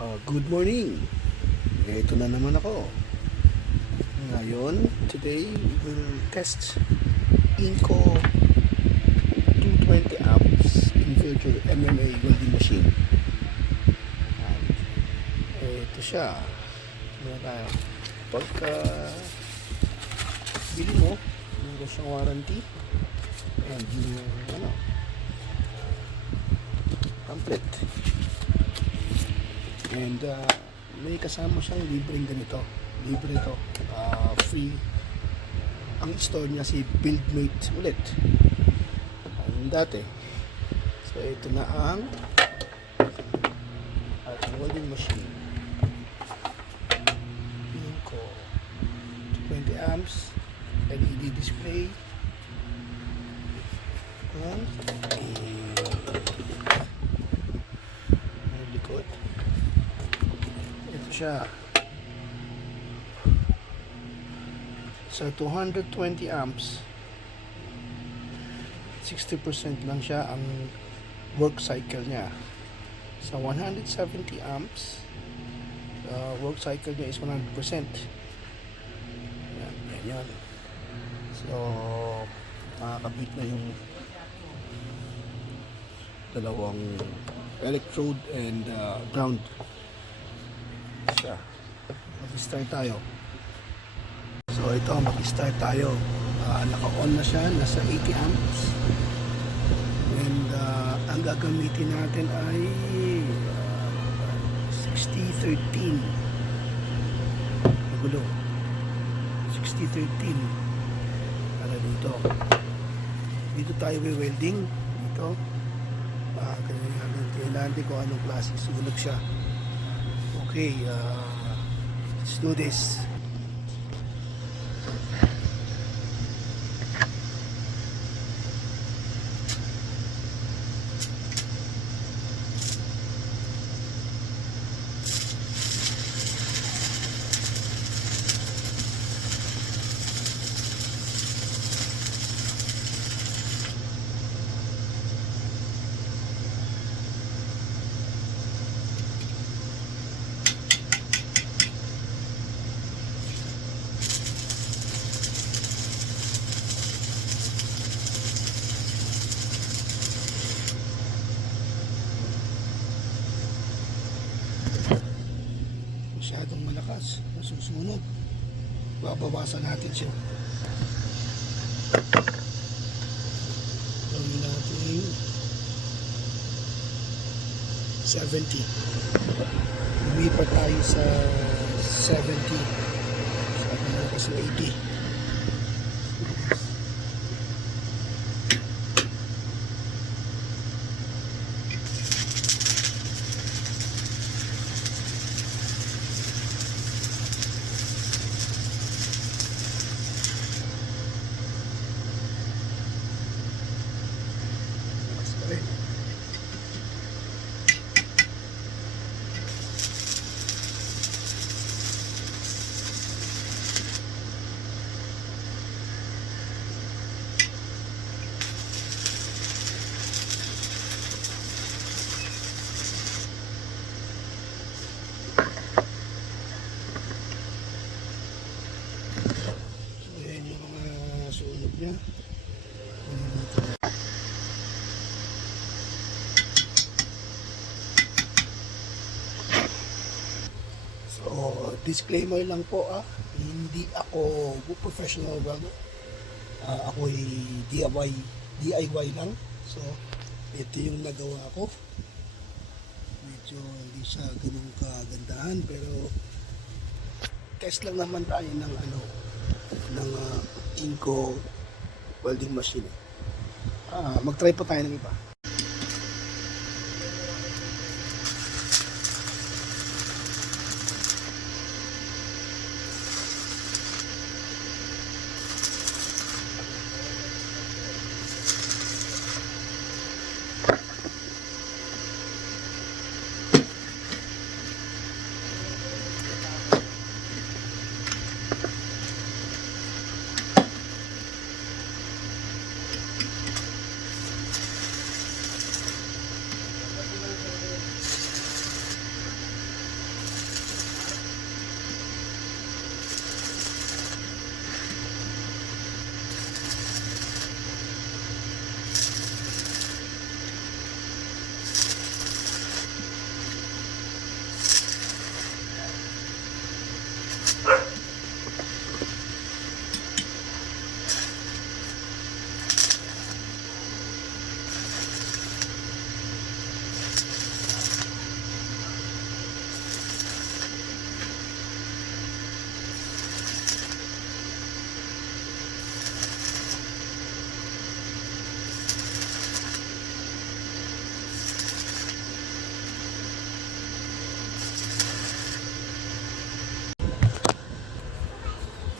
Good morning. Ito na naman ako. Ngayon, today we will test INGCO 220 amps inverter MMA welding machine. Ito siya. Pagka bili mo, meron siyang warranty and yung complete. And may kasama siyang libreng ganito. Libre ito. Free. Ang store niya si Buildmate ulit. Yung dati. So ito na ang ating welding machine. INGCO 20 amps LED display. Likod. Ito siya. Sa 220 amps 60% lang siya ang work cycle niya. Sa 170 amps work cycle niya is 100%. Yan. So makakabit na yung dalawang electrode and ground. Mag-start tayo. So ito, mag-start tayo. Naka-on na siya, nasa 80 amps. And ang gagamitin natin ay 60-13. Magulo. 60-13. Para dito. Dito tayo may welding. Dito. Kailangan din kung anong klase sunog siya. Okay, let's do this. Masyadong malakas, masusunog. Babawasan natin siya. Gawin natin 70. Lumipat tayo sa 70. Sabi na kasi 80. niya. So, disclaimer lang po hindi ako professional welder. Ako'y DIY lang. So, ito yung nagawa ko. Medyo hindi siya ganun kagandahan pero test lang naman tayo ng ng INGCO welding machine. Mag-try po tayo ng iba.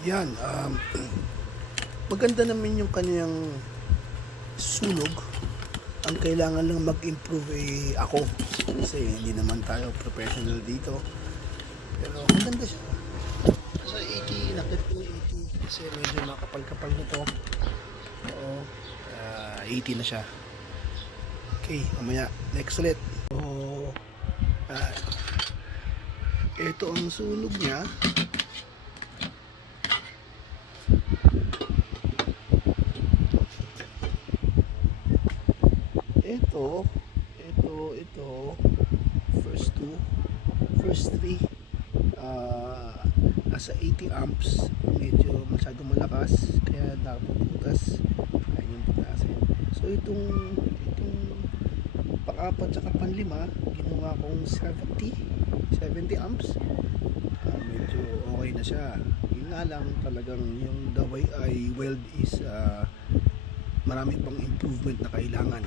Yan, maganda naman yung kanyang sunog. Ang kailangan lang mag-improve ako. Kasi hindi naman tayo professional dito. Pero maganda siya. Sa 80, nakit ko 80. Kasi medyo makapal-kapal na to. Oo, 80 na siya. Okay, mamaya. Next ulit. So, ito ang sunog niya. Ito, first three, nasa 80 amps, medyo masyadong malakas, kaya napuputas, kaya yung putasin. So itong pang-apat saka pang-lima, ginawa kong 70 amps, medyo okay na siya. Yun nga lang, talagang yung the way I weld is marami pang improvement na kailangan.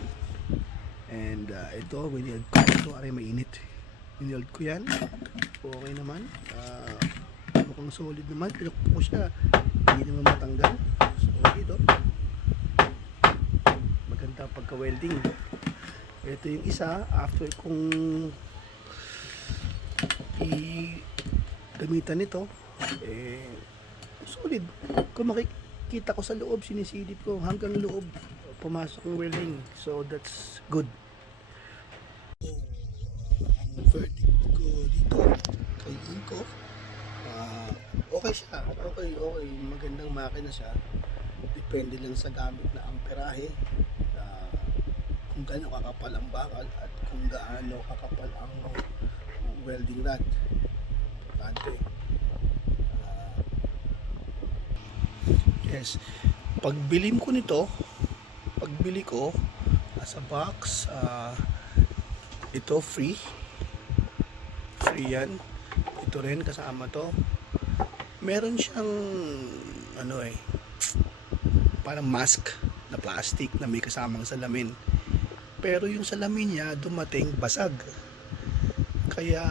And ito, winild ko ito, aray mainit. Winild ko yan. Okay naman. Mukhang solid naman. Pinukpo ko siya. Hindi naman matanggal. Solid, oh. Maganda pagka-welding. Ito yung isa. After kong gamitan nito, solid. Kung makikita ko sa loob, sinisilip ko hanggang loob. Pumasok ng welding. So, that's good. Ang verdict ko dito kay INGCO, okay siya. Okay. Magandang makina siya. Depende lang sa gamit na amperahe. Kung gaano kakapal ang bakal at kung gaano kakapal ang welding rod. Importante. Yes. Pagbili ko sa box, ito free yan. Ito rin kasama to. Meron siyang parang mask na plastic na may kasamang salamin, pero yung salamin niya dumating basag, kaya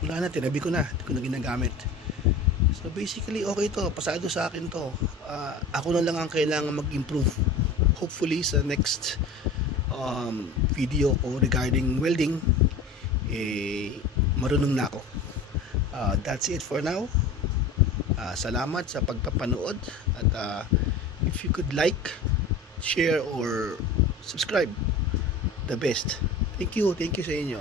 wala na, tinabi ko na, hindi ko na ginagamit. So basically okay to, pasado sa akin to. Ako na lang ang kailangan mag-improve. Hopefully sa next video ko regarding welding, marunong na ako. That's it for now. Salamat sa pagpapanood, at if you could like, share or subscribe, the best. Thank you sa inyo.